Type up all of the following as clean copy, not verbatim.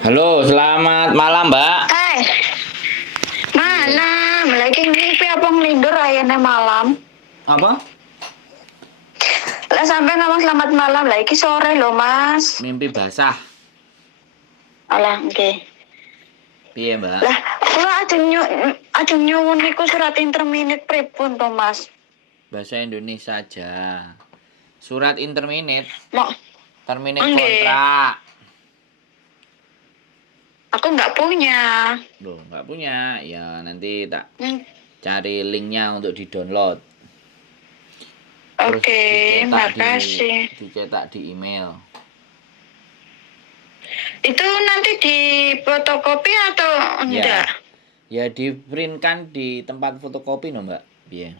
Halo, selamat malam, Mbak. Eh, Iya. malam. Lagi mimpi apa ngelindur ayane malam. Apa? Lah sampai ngomong selamat malam. Lagi sore loh, Mas. Mimpi basah. Alah, nggih. Piye, Mbak? Lah, kula ajeng nyuwun niku surat interminate pripun to, Mas? Bahasa Indonesia aja. Surat interminate, Mau terminate nggih. kontrak. Aku nggak punya. Loh, nggak punya. Ya, nanti tak Hmm, cari linknya untuk di-download. Terus Oke, makasih. dicetak di email. Itu nanti di fotokopi atau enggak? Ya, ya di-printkan di tempat fotokopi, no, Mbak. Piye?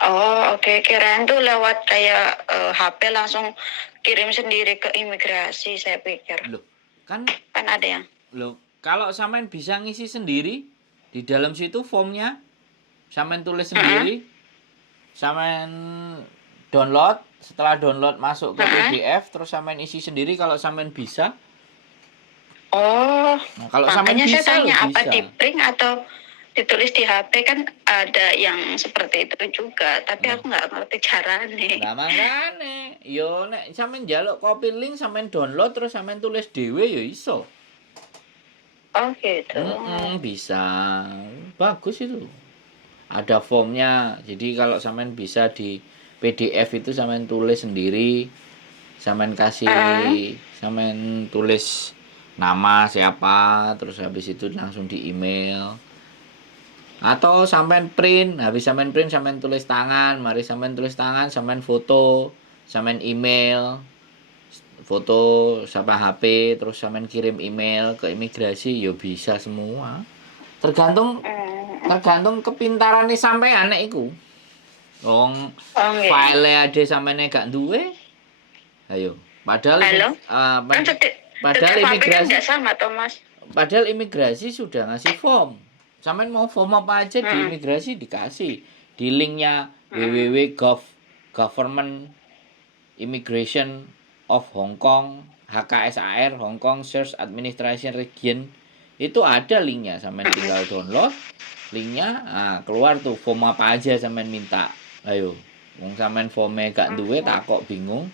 Oh, oke. Kirain tuh lewat kayak HP langsung kirim sendiri ke imigrasi, saya pikir. Loh, kan Kan ada yang. loh, kalau sampean bisa ngisi sendiri di dalam situ formnya, sampean tulis Heeh, sendiri, sampean download, setelah download masuk ke heeh. PDF, terus sampean isi sendiri kalau sampean bisa. Oh, Nah, kalau sampean makanya saya bisa lo tanya apa bisa. di print atau ditulis di HP, kan ada yang seperti itu juga, tapi Nah, aku nggak ngerti caranya. nah makane, yo nek sampean njaluk copy link, sampean download terus sampean tulis dhewe ya iso. Oh gitu. Bisa. Bagus itu. Ada formnya. Jadi kalau sampean bisa di PDF itu sampean tulis sendiri, sampean Heeh. kasih, sampean tulis nama siapa, terus habis itu langsung di email. Atau sampean print, habis sampean print sampean tulis tangan, mari sampean tulis tangan, sampean foto, sampean email, foto sama HP, terus sampean kirim email ke imigrasi, yo bisa semua. Tergantung Hmm. tergantung kepintarane sampean nek iku. Wong Oh nggih. file ade sampeyan gak duwe, ayo. Halo? Kan Padahal setiap HP kan imigrasi nggak sama, Thomas. padahal imigrasi sudah ngasih form. Sampeyan mau form apa aja di Heeh. imigrasi dikasih. Di linknya Heeh. Government Immigration of Hong Kong, HKSAR Hong Kong Search Administration Region. Itu ada linknya, sampeyan tinggal download linknya, keluar tuh form apa aja sampean minta. Ayo, wong sampean forme gak duwe tak kok bingung.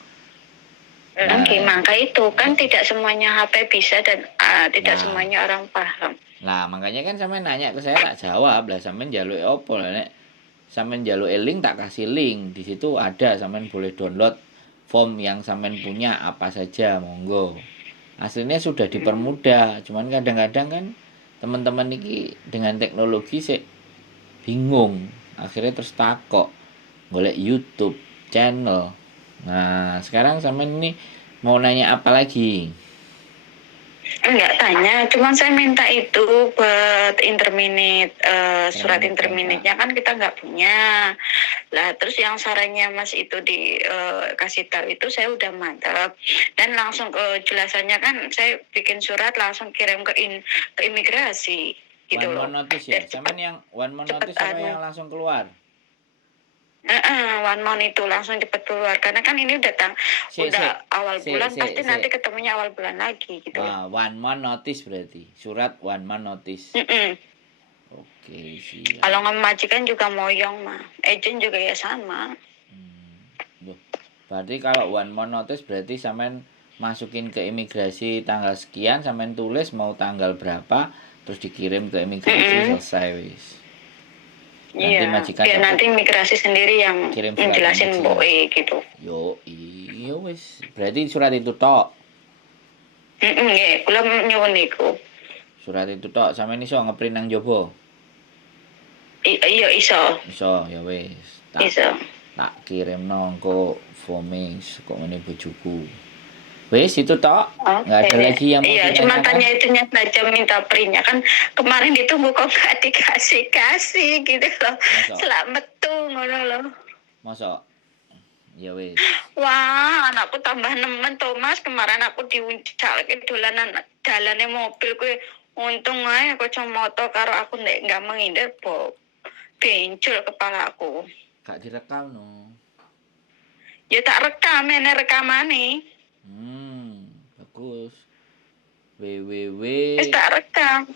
Oke, Nah, maka itu kan tidak semuanya HP bisa dan tidak nah, semuanya orang paham. nah makanya kan sampean nanya ke saya tak jawab lah, sampean njaluk opo lah nek sampean njaluk link tak kasih link. Di situ ada sampean boleh download form yang sampean punya apa saja, monggo. Aslinya sudah dipermudah, cuman kadang-kadang kan teman-teman ini dengan teknologi sih bingung, akhirnya terus takok golek YouTube channel. Nah sekarang sama ini mau nanya apa lagi? Enggak tanya, cuman saya minta itu buat interminate, surat Terminate kontrak. interminate-nya kan kita nggak punya. Lah terus yang sarannya Mas itu dikasih tahu itu saya udah mantap dan langsung ke jelasannya kan saya bikin surat langsung kirim ke imigrasi gitu One more loh. notice ya, Dan sama cepet yang one more cepet notice apa anu. yang langsung keluar? One month itu langsung cepet keluar karena kan ini Si udah si awal si bulan, si pasti si. nanti ketemunya awal bulan lagi gitu loh. One month notice berarti surat one month notice. Mm-mm. Oke siap. Kalau nggak majikan juga moyong mah, agent juga ya sama. Duh, berarti kalau one month notice berarti sampean masukin ke imigrasi tanggal sekian, sampean tulis mau tanggal berapa, terus dikirim ke imigrasi, Mm-mm. selesai wis. Nanti Iya, majikan biar cepet nanti migrasi sendiri yang kirim surat menjelasin panggilan. boe gitu. Yo iyo wis. Berarti surat itu tok. Ya, kula nyuwun niku. Surat itu tok sampean iso ngeprint nang jowo. Iya iso, Iso ya wis. Tak iso. tak kirim engko forme kok ngene bojoku. Wis itu tok. Nggak Oke ada deh. lagi yang mau Iya, cuma ditanyakan. tanya itunya saja, minta printnya kan kemarin ditunggu kok nggak dikasih gitu loh. Masa? Selamat tuh ngono loh. Masa? Ya wis. Wah, anakku tambah nemen Thomas, kemarin aku diuncal ke dolanan dalane mobil kuwi. Untung ae kacamata karo aku ndek nggak menghindar bencul kepalaku. Gak direkam no. Ya tak rekam, ini rekamane. Bagus. www Wis tak rekam.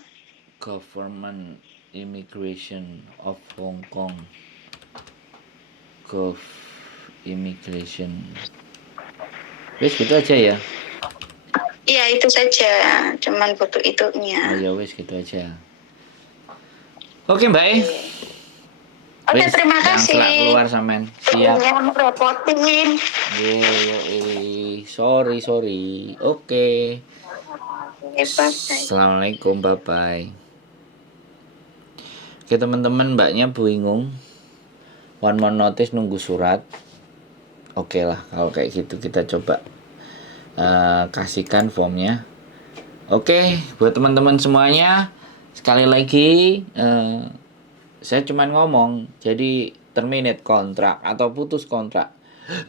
Government Immigration of Hong Kong. Gov Immigration. Wis gitu aja ya. Iya itu saja, cuman butuh itunya. Oh ya wis gitu aja. Oke Mbak E. Oke, Wis, terima yang kasih. selak keluar sampean. Siap. Jangan merepotin. Sorry. Oke. Bye. Assalamualaikum, bye. Oke teman-teman, mbaknya bingung. One month notice nunggu surat. Oke lah, kalau kayak gitu kita coba kasihkan formnya. Oke, buat teman-teman semuanya, sekali lagi saya cuman ngomong, jadi terminate kontrak atau putus kontrak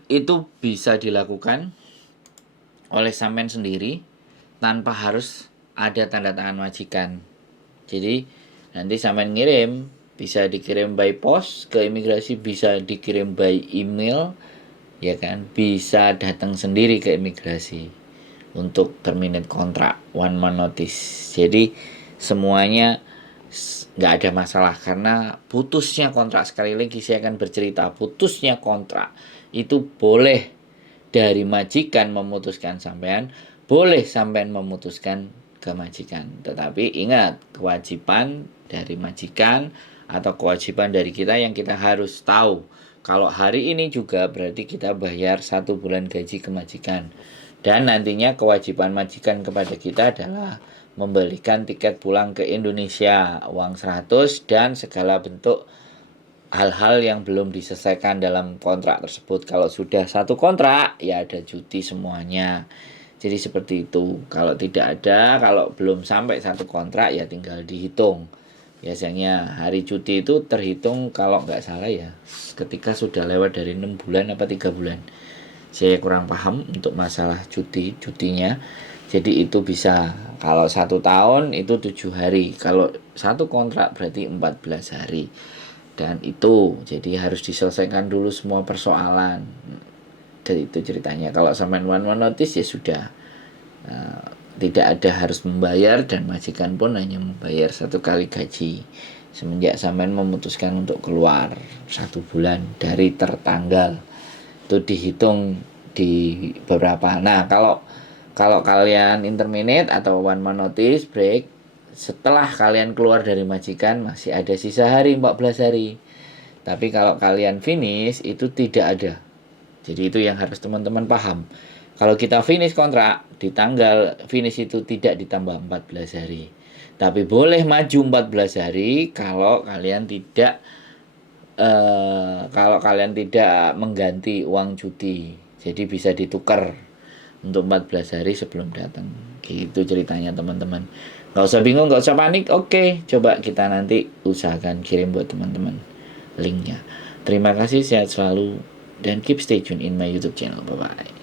itu bisa dilakukan oleh sampean sendiri tanpa harus ada tanda tangan majikan. Jadi nanti sampean ngirim, bisa dikirim by post ke imigrasi, bisa dikirim by email, ya kan, bisa datang sendiri ke imigrasi untuk terminate kontrak one month notice. Jadi semuanya nggak ada masalah, karena putusnya kontrak, sekali lagi saya akan bercerita, putusnya kontrak itu boleh dari majikan memutuskan sampean, boleh sampean memutuskan ke majikan. Tetapi ingat, kewajiban dari majikan atau kewajiban dari kita yang kita harus tahu, kalau hari ini juga berarti kita bayar 1 bulan gaji ke majikan. Dan nantinya kewajiban majikan kepada kita adalah membelikan tiket pulang ke Indonesia, uang 100, dan segala bentuk hal-hal yang belum diselesaikan dalam kontrak tersebut. Kalau sudah satu kontrak, ya ada cuti semuanya. Jadi seperti itu. Kalau tidak ada, kalau belum sampai satu kontrak, ya tinggal dihitung. Biasanya hari cuti itu terhitung kalau nggak salah ya, ketika sudah lewat dari 6 bulan apa 3 bulan. Saya kurang paham untuk masalah cutinya. Jadi itu bisa, kalau 1 tahun itu 7 hari, kalau satu kontrak berarti 14 hari. Dan itu jadi harus diselesaikan dulu semua persoalan. Jadi itu ceritanya. Kalau sampai one month notice ya sudah, tidak ada harus membayar, dan majikan pun hanya membayar 1 kali gaji semenjak sampean memutuskan untuk keluar 1 bulan dari tertanggal. Itu dihitung di beberapa. Nah, kalau kalian interminate atau one month notice break, setelah kalian keluar dari majikan masih ada sisa hari 14 hari. Tapi kalau kalian finish itu tidak ada. Jadi itu yang harus teman-teman paham. Kalau kita finish kontrak, di tanggal finish itu tidak ditambah 14 hari. Tapi boleh maju 14 hari kalau kalian tidak mengganti uang cuti. Jadi bisa ditukar untuk 14 hari sebelum datang. Gitu ceritanya teman-teman. Gak usah bingung, gak usah panik. Oke, coba kita nanti usahakan kirim buat teman-teman linknya. Terima kasih, sehat selalu, dan keep stay tune in my YouTube channel. Bye-bye.